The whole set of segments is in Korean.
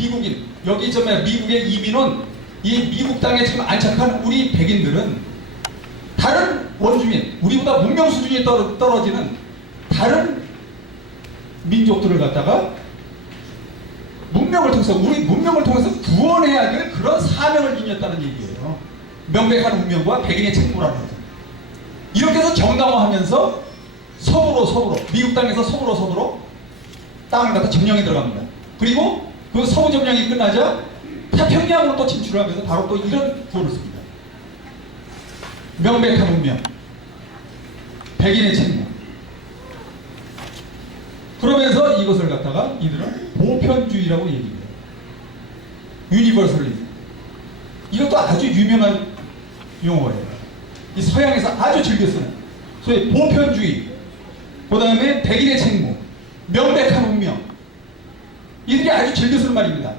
미국인, 여기 정말 미국의 이민은 이 미국 땅에 지금 안착한 우리 백인들은 다른 원주민, 우리보다 문명 수준이 떨어지는 다른 민족들을 갖다가 문명을 통해서, 우리 문명을 통해서 구원해야 될 그런 사명을 지녔다는 얘기예요. 명백한 운명과 백인의 책무라는 거죠. 이렇게 해서 정당화하면서 서부로 미국 땅에서 서부로 땅을 갖다 점령해 들어갑니다. 그리고 그 서부 점령이 끝나자 태평양으로 또 진출하면서 바로 또 이런 구호를 씁니다. 명백한 운명, 백인의 책무. 그러면서 이것을 갖다가 이들은 보편주의라고 얘기해요. 유니버설리즘. 이것도 아주 유명한 용어예요. 이 서양에서 아주 즐겨 쓰는 소위 보편주의, 그 다음에 백인의 책무, 명백한 운명. 이들이 아주 즐겨 쓰는 말입니다.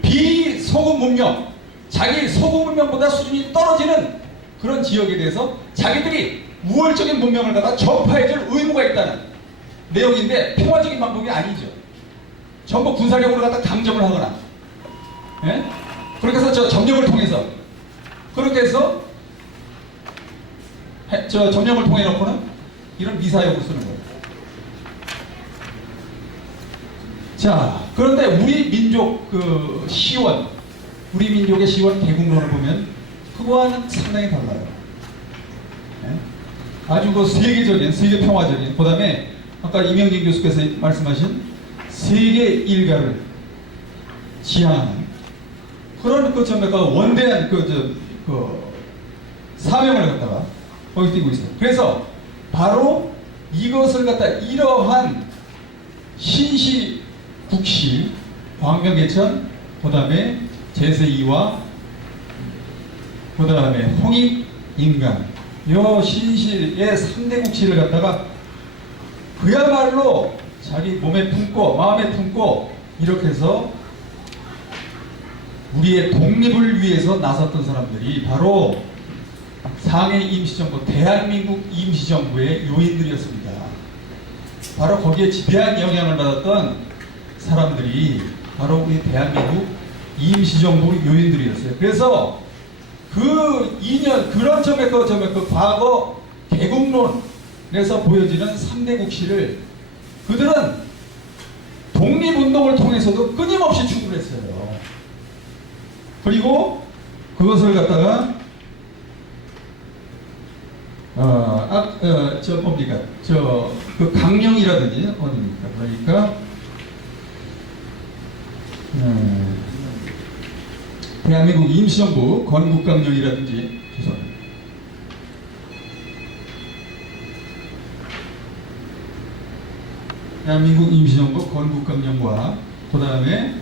비소금 문명, 자기 소금 문명보다 수준이 떨어지는 그런 지역에 대해서 자기들이 우월적인 문명을 갖다 전파해줄 의무가 있다는 내용인데, 평화적인 방법이 아니죠. 전부 군사력으로 갖다 강점을 하거나, 예? 그렇게 해서 저 점령을 통해서, 그렇게 해서 저 점령을 통해 놓고는 이런 미사역을 쓰는 거예요. 자, 그런데 우리 민족 그 시원, 우리 민족의 시원 대국론을 보면 그거와는 상당히 달라요. 예? 아주 그 세계적인, 세계 평화적인, 그 다음에 아까 이명진 교수께서 말씀하신 세계 일가를 지향하는 그런 그 원대한 그 사명을 갖다가 거기 띄고 있어요. 그래서 바로 이것을 갖다 이러한 신시, 국시, 광명개천, 그 다음에 제세이와 그 다음에 홍익, 인간, 요 신시의 3대 국시를 갖다가 그야말로 자기 몸에 품고 마음에 품고 이렇게 해서 우리의 독립을 위해서 나섰던 사람들이 바로 상해 임시정부, 대한민국 임시정부의 요인들이었습니다. 바로 거기에 지대한 영향을 받았던 사람들이 바로 우리 대한민국 임시정부 요인들이었어요. 그래서 그 2년, 그런 그 과거 개국론에서 보여지는 3대 국시를 그들은 독립운동을 통해서도 끊임없이 추구를 했어요. 그리고 그것을 갖다가 그 강령이라든지 어디입니까? 그러니까 대한민국 임시정부 건국강령이라든지 대한민국 임시정부 건국강령과 그 다음에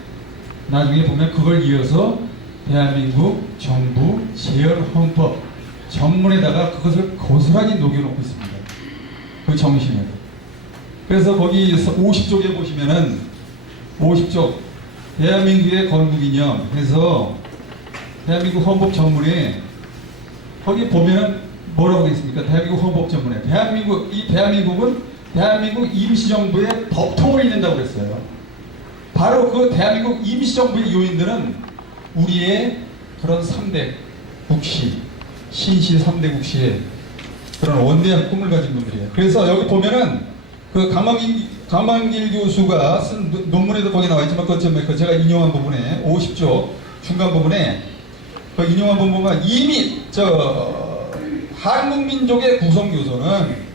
나중에 보면 그걸 이어서 대한민국 정부 재헌헌법 전문에다가 그것을 고스란히 녹여놓고 있습니다. 그 정신을. 그래서 거기 50쪽에 보시면은 50쪽 대한민국의 건국이념 해서 대한민국 헌법 전문에 거기 보면 뭐라고 되어 있습니까? 대한민국 헌법 전문에 대한민국은 대한민국 임시정부의 법통을 잇는다고 그랬어요. 바로 그 대한민국 임시정부의 요인들은 우리의 그런 3대 국시, 신시 3대 국시의 그런 원대한 꿈을 가진 분들이에요. 그래서 여기 보면은 그 강만길 교수가 쓴 논문에도 거기 나와 있지만 그 제가 인용한 부분에 50조 중간 부분에 그 인용한 부분은 이미 한국 민족의 구성 요소는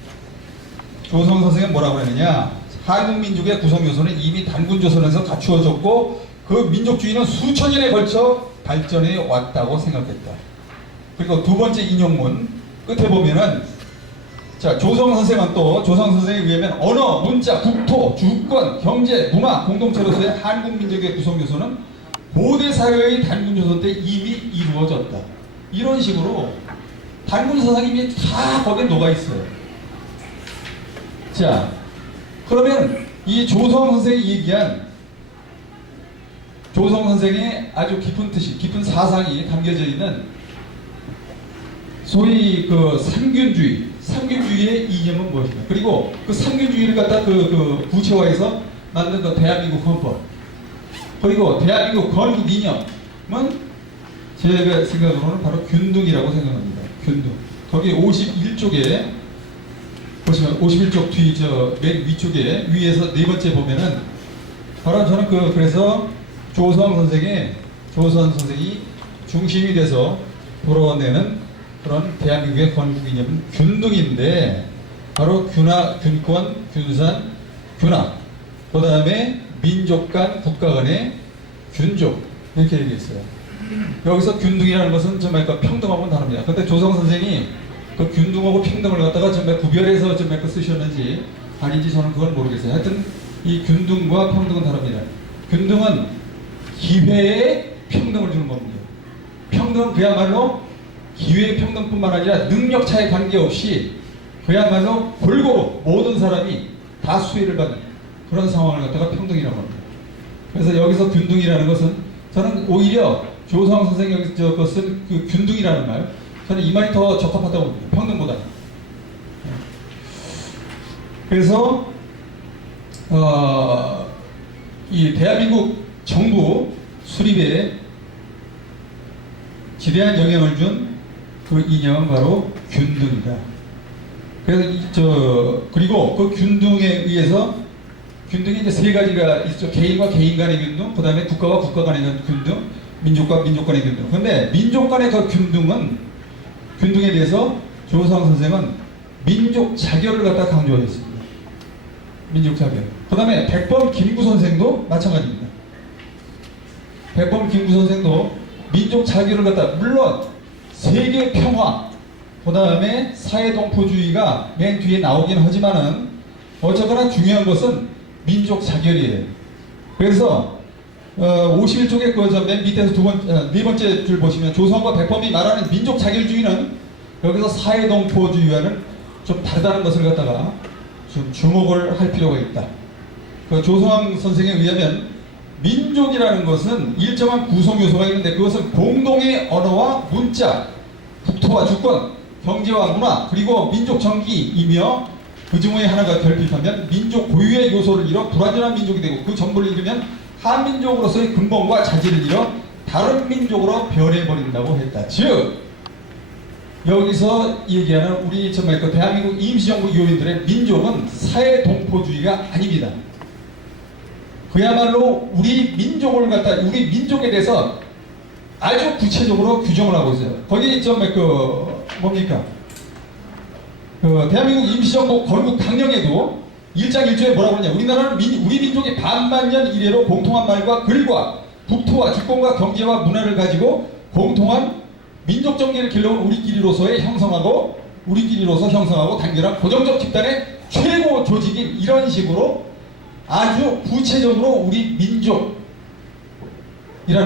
조성 선생은 뭐라고 그러느냐, 한국 민족의 구성 요소는 이미 단군조선에서 갖추어졌고 그 민족주의는 수천 년에 걸쳐 발전해 왔다고 생각했다. 그리고 두 번째 인용문 끝에 보면은 자, 조성 선생은 또 조성 선생에 의하면 언어, 문자, 국토, 주권, 경제, 문화 공동체로서의 한국 민족의 구성 요소는 고대 사회의 단군조선 때 이미 이루어졌다. 이런 식으로 단군 사상이 이미 다 거기에 녹아 있어요. 자, 그러면 이 조성 선생이 얘기한 조성 선생의 아주 깊은 뜻이, 깊은 사상이 담겨져 있는 소위 그 삼균주의의 이념은 무엇인가? 그리고 그 삼균주의를 갖다 구체화해서 만든 그 대한민국 헌법. 그리고 대한민국 건국 이념은 제가 생각으로는 바로 균등이라고 생각합니다. 균등. 거기 51쪽에 보시면 51쪽 뒤 저 맨 위쪽에 위에서 네 번째 보면은 바로 저는 그래서 조선 선생이 중심이 돼서 돌아내는 그런 대한민국의 건국 이념은 균등인데 바로 균권, 균산, 균화. 그 다음에 민족 간, 국가 간의 균족 이렇게 얘기했어요. 여기서 균등이라는 것은 정말 평등하고는 다릅니다. 근데 조성 선생이 그 균등하고 평등을 갖다가 정말 구별해서 정말 쓰셨는지 아닌지 저는 그건 모르겠어요. 하여튼 이 균등과 평등은 다릅니다. 균등은 기회에 평등을 주는 겁니다. 평등은 그야말로 기회의 평등뿐만 아니라 능력차에 관계없이 그야말로 골고루 모든 사람이 다 수혜를 받는 그런 상황을 갖다가 평등이라고 합니다. 그래서 여기서 균등이라는 것은 저는 오히려 조성 선생님이 것은 그 균등이라는 말, 저는 이 말이 더 적합하다고 봅니다. 평등보다. 그래서 이 대한민국 정부 수립에 지대한 영향을 준 그 이념은 바로 균등이다. 그래서 그리고 그 균등에 의해서 균등이 이제 세 가지가 있죠. 개인과 개인 간의 균등, 그 다음에 국가와 국가 간의 균등, 민족과 민족 간의 균등. 그런데 민족 간의 그 균등에 대해서 조성 선생은 민족 자결을 갖다 강조하셨습니다. 민족 자결. 그 다음에 백범 김구 선생도 마찬가지입니다. 백범 김구 선생도 민족 자결을 갖다 물론 세계 평화, 그 다음에 사회동포주의가 맨 뒤에 나오긴 하지만은 어쨌거나 중요한 것은 민족 자결이에요. 그래서 51쪽에 맨 밑에서 네 번째 줄 보시면 조선과 백범이 말하는 민족 자결주의는 여기서 사회동포주의와는 좀 다르다는 것을 갖다가 좀 주목을 할 필요가 있다. 그 조성황 선생에 의하면 민족이라는 것은 일정한 구성 요소가 있는데 그것은 공동의 언어와 문자, 국토와 주권, 경제와 문화, 그리고 민족 정기이며 그 중에 하나가 결핍하면 민족 고유의 요소를 잃어 불완전한 민족이 되고 그 전부를 잃으면 한민족으로서의 근본과 자질을 잃어 다른 민족으로 변해버린다고 했다. 즉 여기서 얘기하는 우리 정말 그 대한민국 임시정부 요인들의 민족은 사회동포주의가 아닙니다. 그야말로 우리 민족을 갖다 우리 민족에 대해서 아주 구체적으로 규정을 하고 있어요. 거기 정말 뭡니까? 대한민국 임시정부 건국 강령에도 1장 1조에 뭐라고 하냐? 우리나라는 우리 민족이 반만년 이래로 공통한 말과 글과 국토와 주권과 경제와 문화를 가지고 공통한 민족 정계를 길러온 우리로서 형성하고 단결한 고정적 집단의 최고 조직인 이런 식으로 아주 구체적으로 우리 민족이라는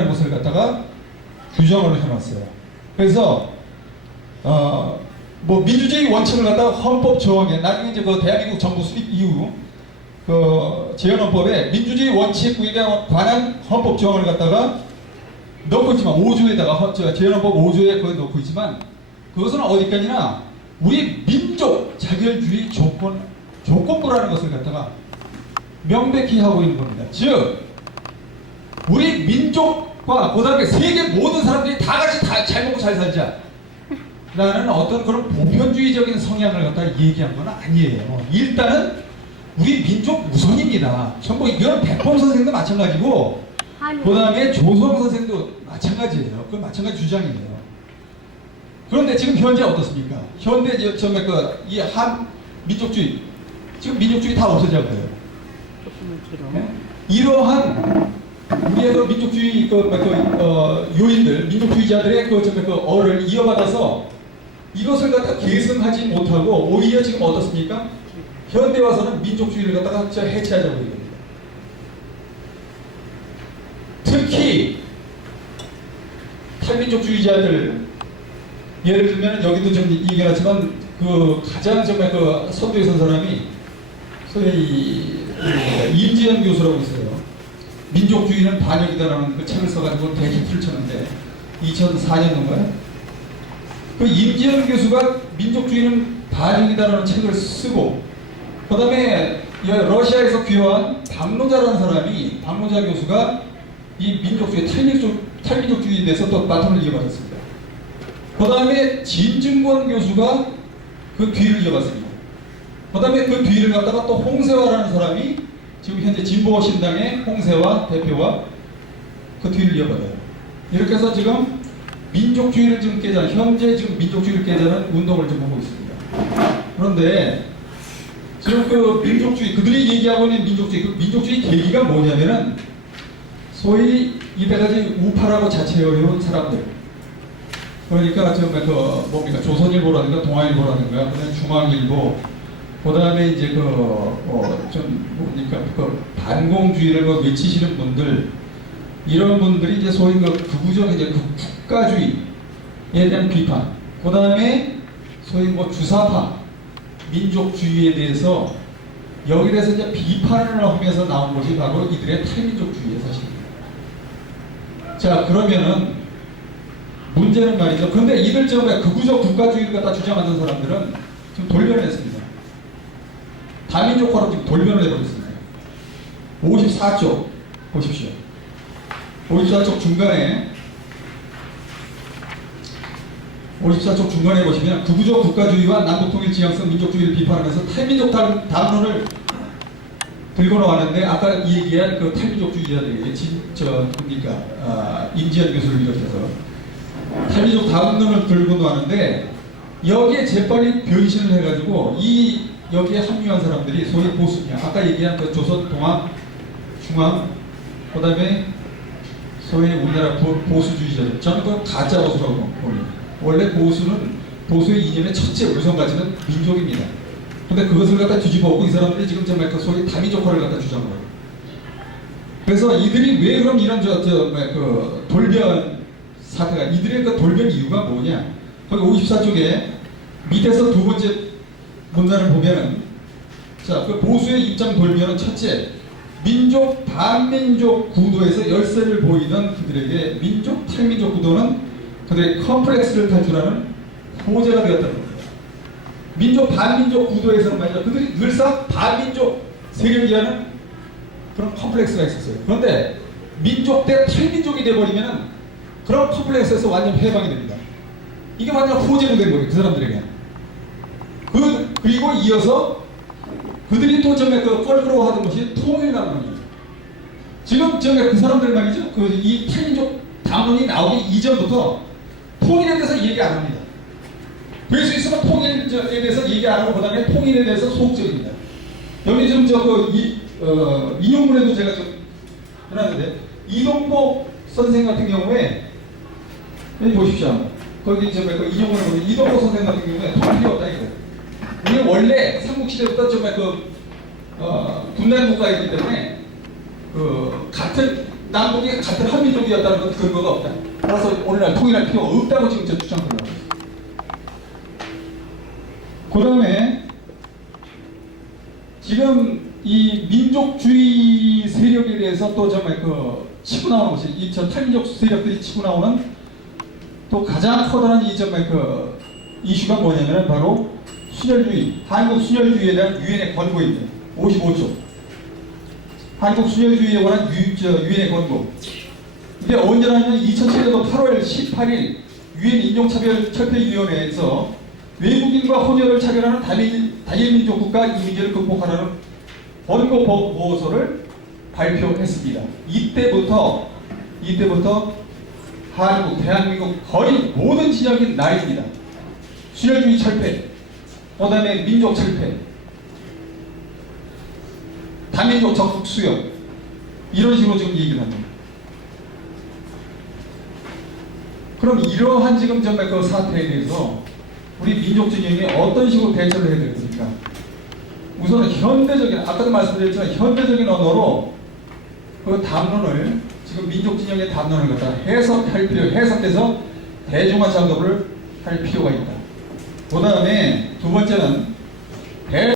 것을 갖다가 규정을 해놨어요. 그래서 민주주의 원칙을 갖다가 헌법 조항에 나중에 이제 그 대한민국 정부 수립 이후 그 재헌헌법에 민주주의 원칙에 관한 헌법 조항을 갖다가 넣고 있지만 5조에다가 재헌헌법 5조에 거기 넣고 있지만 그것은 어디까지나 우리 민족 자결주의 조건부라는 것을 갖다가 명백히 하고 있는 겁니다. 즉 우리 민족과 그 다음에 세계 모든 사람들이 다 같이 다 잘 먹고 잘 살자 라는 어떤 그런 보편주의적인 성향을 갖다 얘기한 건 아니에요. 일단은 우리 민족 우선입니다. 전부 이건 백범 선생도 마찬가지고 그 다음에 조성 선생도 마찬가지예요. 그건 마찬가지 주장이에요. 그런데 지금 현재 어떻습니까? 현대 정말 이 한 민족주의 지금 민족주의 다 없어져가요. 네? 이러한 우리의 그 민족주의 요인들, 민족주의자들의 어를 이어받아서 이것을 갖다 계승하지 못하고 오히려 지금 어떻습니까? 현대 와서는 민족주의를 갖다가 해체하자고 얘기합니다. 특히 탈민족주의자들 예를 들면 여기도 좀 얘기했지만 그 가장 정말 선두에 선 사람이 소위 임지연 교수라고 있어요. 민족주의는 반역이다라는 그 책을 써가지고 대히트를 쳤는데 2004년인가요? 그 임지연 교수가 민족주의는 반역이다라는 책을 쓰고 그 다음에 러시아에서 귀화한 박노자라는 사람이 박노자 교수가 이 민족주의, 탈민족주의에 대해서 또 바톤을 이어받았습니다. 그 다음에 진중권 교수가 그 뒤를 이어받습니다. 그 다음에 그 뒤를 갖다가 또 홍세화라는 사람이 지금 현재 진보신당의 홍세화 대표와 그 뒤를 이어받아요. 이렇게 해서 지금 민족주의를 지금 깨자는, 현재 지금 민족주의를 깨자는 운동을 좀 하고 있습니다. 그런데 지금 그 민족주의, 그들이 얘기하고 있는 민족주의, 그 민족주의 계기가 뭐냐면은 소위 이때까지 우파라고 자처해온 사람들, 그러니까 정말 그 뭡니까, 조선일보라든가 동아일보라든가 그다음에 중앙일보, 그다음에 이제 좀 뭡니까, 그 반공주의를 외치시는 분들, 이런 분들이 이제 소위 그 극우적 이제 국가주의에 대한 비판, 그다음에 소위 뭐 주사파 민족주의에 대해서 여기에 대해서 이제 비판을 하면서 나온 것이 바로 이들의 탈민족주의의 사실입니다. 자, 그러면은 문제는 말이죠. 그런데 이들 정말 극우적 국가주의를 갖다 주장하는 사람들은 지금 돌변을 했습니다. 다민족화로 지금 돌변을 해버렸습니다. 54쪽 보십시오. 54쪽 중간에 보시면 극우적 국가주의와 남북통일 지향성 민족주의를 비판하면서 탈민족 담론을 들고 나왔는데, 아까 얘기한 그 탈민족주의자들이 임지연 교수를 비롯해서 탈민족 담론을 들고 나왔는데, 여기에 재빨리 변신을 해가지고 여기에 합류한 사람들이 소위 보수냐, 아까 얘기한 그 조선 동학 중앙, 그 다음에 소위 우리나라 보수주의자들, 저는 그 가짜 보수라고 봅니다. 원래 보수의 이념의 첫째 우선가치는 민족입니다. 근데 그것을 갖다 뒤집어엎고 이 사람들이 지금 정말 그 소위 다민족화를 갖다 주장을 해요. 그래서 이들이 왜 그럼 이런 그 돌변 사태가, 이들의 그 돌변 이유가 뭐냐? 거기 54쪽에 밑에서 두 번째 문단을 보면은, 자, 그 보수의 입장 돌변은 첫째, 민족 반민족 구도에서 열세를 보이던 그들에게 민족 탈민족 구도는 그들의 컴플렉스를 탈출하는 호재가 되었다는 겁니다. 민족 반민족 구도에서는 말이죠, 그들이 늘상 반민족 세력이라는 그런 컴플렉스가 있었어요. 그런데 민족 대 탈민족이 돼버리면 그런 컴플렉스에서 완전 해방이 됩니다. 이게 완전 호재로 된 거예요, 그 사람들에게. 그리고 이어서 그들이 또 정말 그 껄끄러워하던 것이 통일담론이에요. 지금 정말 그 사람들 말이죠, 이 탈민족 담론이 나오기 이전부터 통일에 대해서 얘기 안 합니다. 될 수 있으면 통일에 대해서 얘기 안 하고, 그 다음에 통일에 대해서 소극적입니다. 여기 좀 인용문에도 제가 좀 해놨는데, 이동복 선생 같은 경우에, 여기 보십시오. 거기 정말 그 인용문에 보면 이동복 선생 같은 경우에 통일이 없다 이거예요. 우리는 원래 삼국시대부터 정말 분단 국가이기 때문에 같은 남북이 같은 한민족이었다는 건 근거가 없다. 따라서 오늘날 통일할 필요가 없다고 지금 저 주장을 하고 있습니다. 그 다음에 지금 이 민족주의 세력에 대해서 또 정말 치고 나오는 것이, 이 탈민족 세력들이 치고 나오는 또 가장 커다란 이 정말 이슈가 뭐냐면 바로 순혈주의, 한국 순혈주의에 대한 유엔의 권고입니다. 55조. 한국 순혈주의에 관한 유엔의 권고. 이게 언제 나왔냐면 2007년도 8월 18일 유엔 인종차별철폐위원회에서 외국인과 혼혈을 차별하는 다일민족 국가 이미지를 극복하라는 권고 보고서를 발표했습니다. 이때부터 한국, 대한민국 거의 모든 진영이 날입니다. 순혈주의 철폐, 그 다음에 민족 철폐, 다민족 적극 수용, 이런 식으로 지금 얘기를 합니다. 그럼 이러한 지금 정말 그 사태에 대해서 우리 민족 진영이 어떤 식으로 대처를 해야 될 겁니까? 우선은 현대적인, 아까도 말씀드렸지만 현대적인 언어로 그 담론을, 지금 민족 진영의 담론을 갖다 해석해서 대중화 작업을 할 필요가 있다. 그 다음에 두 번째는